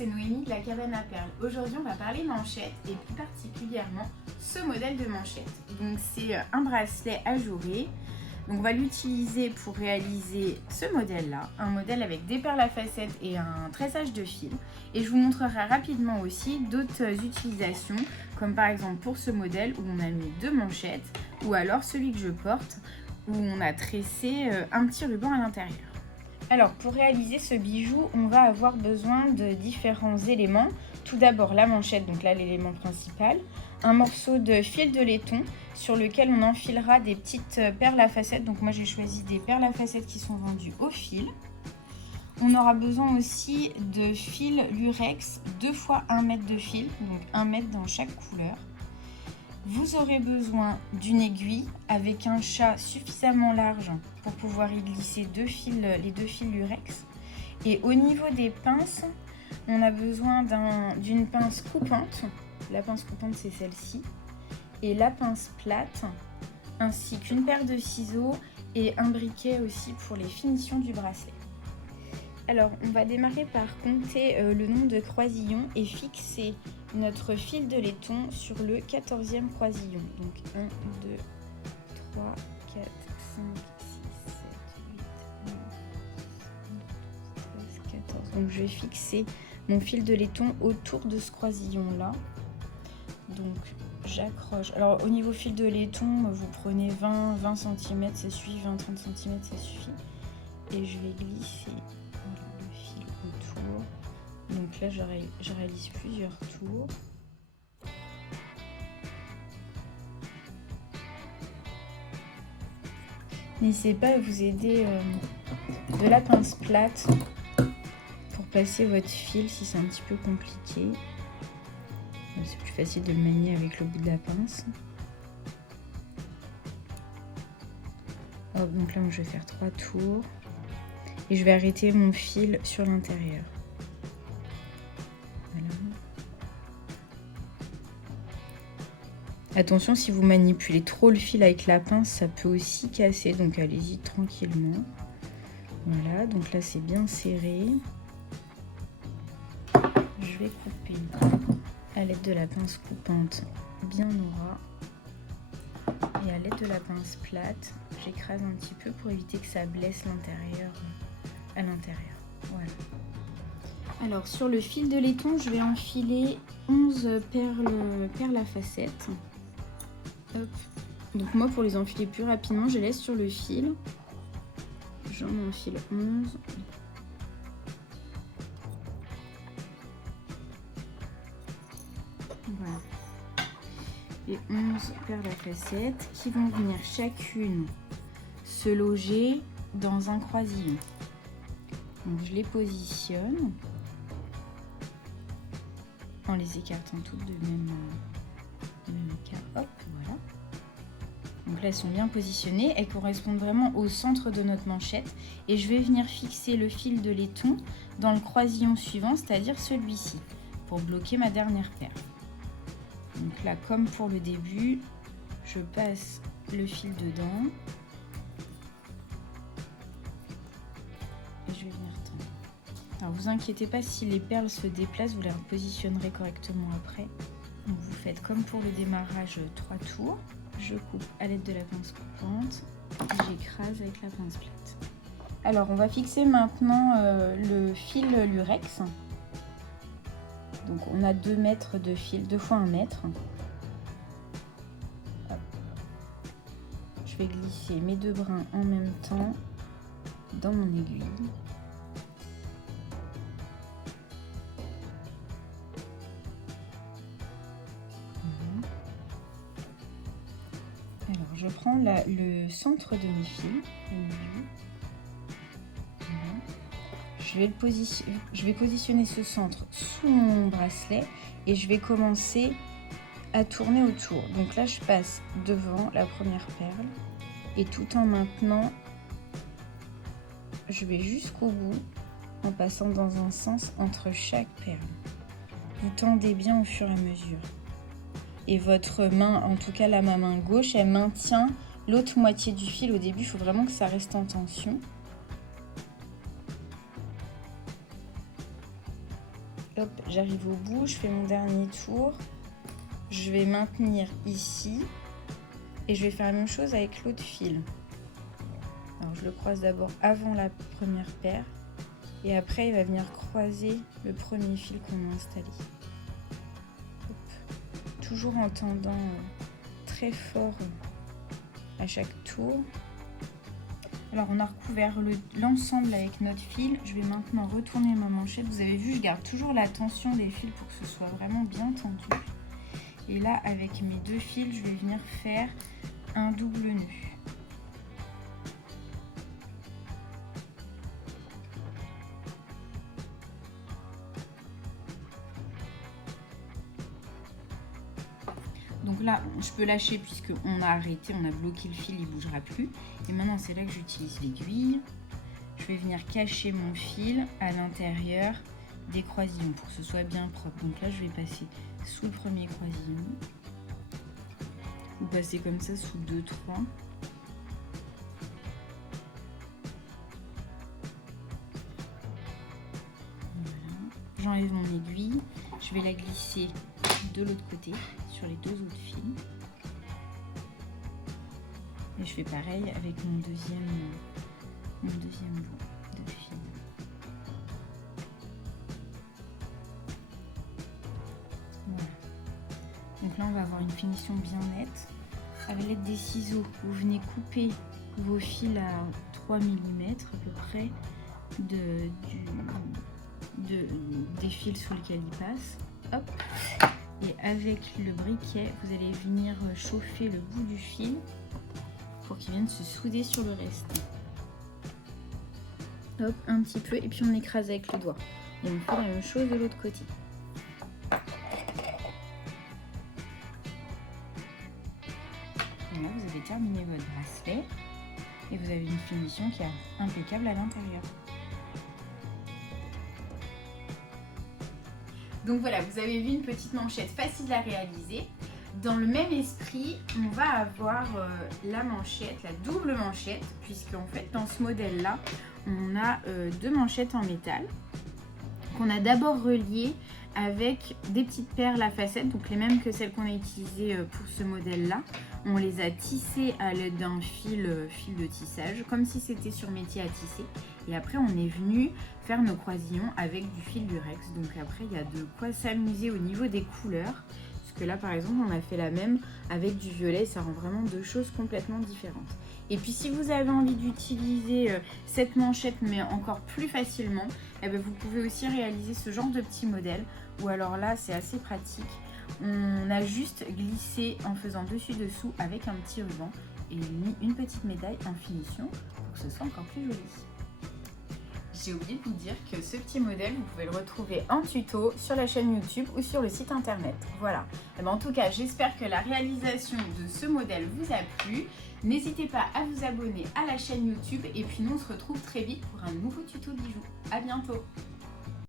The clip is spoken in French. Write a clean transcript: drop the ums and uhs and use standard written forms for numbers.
c'est Noémie de la cabane à perles. Aujourd'hui on va parler manchette et plus particulièrement ce modèle de manchette. Donc c'est un bracelet ajouré. Donc on va l'utiliser pour réaliser ce modèle-là, un modèle avec des perles à facettes et un tressage de fil. Et je vous montrerai rapidement aussi d'autres utilisations, comme par exemple pour ce modèle où on a mis 2 manchettes, ou alors celui que je porte où on a tressé un petit ruban à l'intérieur. Alors pour réaliser ce bijou, on va avoir besoin de différents éléments. Tout d'abord la manchette, donc là l'élément principal, un morceau de fil de laiton sur lequel on enfilera des petites perles à facettes. Donc moi j'ai choisi des perles à facettes qui sont vendues au fil. On aura besoin aussi de fil lurex, 2 fois 1 mètre de fil, donc 1 mètre dans chaque couleur. Vous aurez besoin d'une aiguille avec un chat suffisamment large pour pouvoir y glisser les deux fils lurex. Et au niveau des pinces, on a besoin d'une pince coupante. La pince coupante, c'est celle-ci. Et la pince plate, ainsi qu'une paire de ciseaux et un briquet aussi pour les finitions du bracelet. Alors, on va démarrer par compter le nombre de croisillons et fixer notre fil de laiton sur le 14e croisillon. Donc 1, 2, 3, 4, 5, 6, 7, 8, 9, 10, 11, 12, 13, 14. Donc je vais fixer mon fil de laiton autour de ce croisillon-là. Donc j'accroche. Alors au niveau fil de laiton, vous prenez 20 cm, ça suffit, 20-30 cm, ça suffit. Et je vais glisser le fil autour. Donc là, je réalise plusieurs tours. N'hésitez pas à vous aider de la pince plate pour placer votre fil si c'est un petit peu compliqué. C'est plus facile de le manier avec le bout de la pince. Hop, donc là, je vais faire 3 tours et je vais arrêter mon fil sur l'intérieur. Attention, si vous manipulez trop le fil avec la pince, ça peut aussi casser, donc allez-y tranquillement. Voilà, donc là c'est bien serré. Je vais couper à l'aide de la pince coupante bien au ras. Et à l'aide de la pince plate, j'écrase un petit peu pour éviter que ça blesse l'intérieur à l'intérieur. Voilà. Alors sur le fil de laiton, je vais enfiler 11 perles à facettes. Hop. Donc moi pour les enfiler plus rapidement, je laisse sur le fil. J'en enfile 11. Voilà. Et 11 perles à facettes qui vont venir chacune se loger dans un croisillon. Donc je les positionne en les écartant toutes de même écart. Hop, voilà. Donc là, elles sont bien positionnées. Elles correspondent vraiment au centre de notre manchette. Et je vais venir fixer le fil de laiton dans le croisillon suivant, c'est-à-dire celui-ci, pour bloquer ma dernière perle. Donc là, comme pour le début, je passe le fil dedans. Et je vais venir tendre. Alors, vous inquiétez pas, si les perles se déplacent, vous les repositionnerez correctement après. Donc vous faites comme pour le démarrage 3 tours. Je coupe à l'aide de la pince coupante et j'écrase avec la pince plate. Alors on va fixer maintenant le fil lurex. Donc on a 2 mètres de fil, 2 fois 1 mètre. Hop. Je vais glisser mes 2 brins en même temps dans mon aiguille. Alors, je prends le centre de mes fils. Je vais positionner ce centre sous mon bracelet et je vais commencer à tourner autour. Donc là, je passe devant la première perle et tout en maintenant, je vais jusqu'au bout en passant dans un sens entre chaque perle. Vous tendez bien au fur et à mesure. Et votre main, en tout cas là, ma main gauche, elle maintient l'autre moitié du fil au début. Il faut vraiment que ça reste en tension. Hop, j'arrive au bout, je fais mon dernier tour. Je vais maintenir ici. Et je vais faire la même chose avec l'autre fil. Alors je le croise d'abord avant la première paire. Et après, il va venir croiser le premier fil qu'on a installé. Hop. Toujours en tendant très fort à chaque tour. Alors on a recouvert l'ensemble avec notre fil. Je vais maintenant retourner ma manchette. Vous avez vu, je garde toujours la tension des fils pour que ce soit vraiment bien tendu. Et là, avec mes deux fils, je vais venir faire un double nœud. Donc là, je peux lâcher puisqu'on a arrêté, on a bloqué le fil, il ne bougera plus. Et maintenant, c'est là que j'utilise l'aiguille. Je vais venir cacher mon fil à l'intérieur des croisillons pour que ce soit bien propre. Donc là, je vais passer sous le premier croisillon. Vous passez comme ça sous 2, 3. Voilà. J'enlève mon aiguille. Je vais la glisser de l'autre côté sur les deux autres fils. Et je fais pareil avec mon deuxième bout de fil. Voilà. Donc là, on va avoir une finition bien nette. Avec l'aide des ciseaux, vous venez couper vos fils à 3 mm à peu près des fils sous lesquels ils passent. Hop. Et avec le briquet, vous allez venir chauffer le bout du fil pour qu'il vienne se souder sur le reste. Hop, un petit peu, et puis on écrase avec le doigt. Et on fait la même chose de l'autre côté. Voilà, vous avez terminé votre bracelet et vous avez une finition qui est impeccable à l'intérieur. Donc voilà, vous avez vu une petite manchette facile à réaliser. Dans le même esprit, on va avoir la manchette, la double manchette, puisque en fait dans ce modèle-là, on a deux manchettes en métal qu'on a d'abord reliées avec des petites perles à facettes, donc les mêmes que celles qu'on a utilisées pour ce modèle-là. On les a tissées à l'aide d'un fil de tissage, comme si c'était sur métier à tisser. Et après, on est venu faire nos croisillons avec du fil lurex. Donc après, il y a de quoi s'amuser au niveau des couleurs. Parce que là, par exemple, on a fait la même avec du violet. Ça rend vraiment deux choses complètement différentes. Et puis, si vous avez envie d'utiliser cette manchette, mais encore plus facilement, eh bien, vous pouvez aussi réaliser ce genre de petit modèle. Ou alors là, c'est assez pratique. On a juste glissé en faisant dessus-dessous avec un petit ruban et mis une petite médaille en finition pour que ce soit encore plus joli. J'ai oublié de vous dire que ce petit modèle, vous pouvez le retrouver en tuto sur la chaîne YouTube ou sur le site internet. Voilà. Et bien, en tout cas, j'espère que la réalisation de ce modèle vous a plu. N'hésitez pas à vous abonner à la chaîne YouTube et puis nous on se retrouve très vite pour un nouveau tuto bijoux. À bientôt!